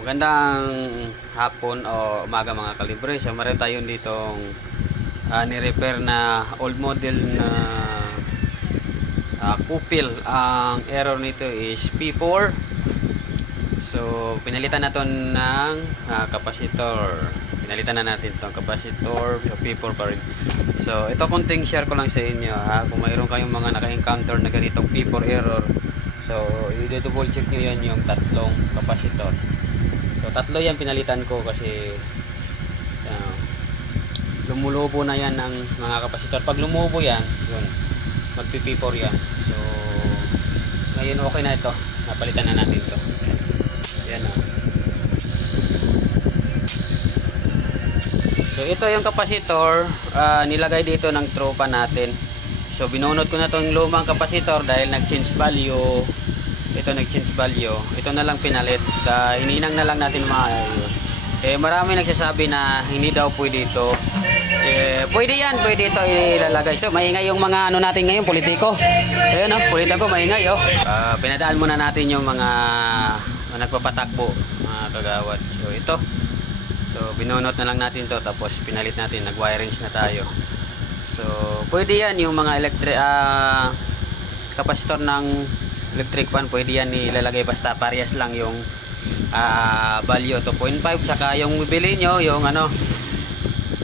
Magandang hapon o umaga mga kalibre. So meron tayong ditong ni-repair na old model na kupil. Ang error nito is P4. So pinalitan natin ng capacitor. Pinalitan na natin itong capacitor. So, P4 pa rin. So ito konting share ko lang sa inyo kung mayroon kayong mga naka-encounter na ganitong P4 error. So i-double check nyo yan yung tatlong capacitor. So tatlo yan pinalitan ko kasi lumulobo na yan ng mga kapasitor. Pag lumubo yan, yun, magpi-P4 yan. So ngayon okay na ito. Napalitan na natin ito. Yan o. So ito yung kapasitor, nilagay dito ng tropa natin. So binunot ko na itong lumang kapasitor dahil nag-change value. Ito nag-change value. Ito na lang pinalit. Hininang na lang natin maayos. Marami nagsasabi na hindi daw pwede ito. Pwede yan, pwede ito ilalagay. So maingay yung mga ano natin ngayon, politiko. Ayun politiko maingay pinadaan muna natin yung mga nagpapatakbo, mga kagawad. So ito. So binunot na lang natin to, tapos pinalit natin, nag-wirings na tayo. So pwede yan yung mga kapasitor ng electric fan, pwede yan ilalagay basta parehas lang yung value 2.5. Saka yung bibili nyo yung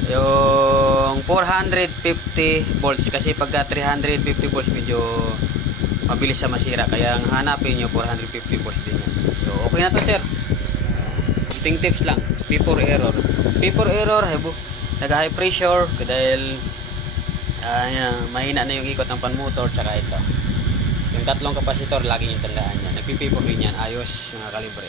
yung 450 volts, kasi pagka 350 volts medyo mabilis sa masira, kaya hanapin nyo 450 volts din yan. So okay na to sir. Ting tips lang. P4 error nag high pressure dahil mahina na yung ikot ng pan motor. Tsaka ito yung tatlong kapasitor, lagi yung tandaan yan. Nagpipipor rin yan. Ayos mga kalibre.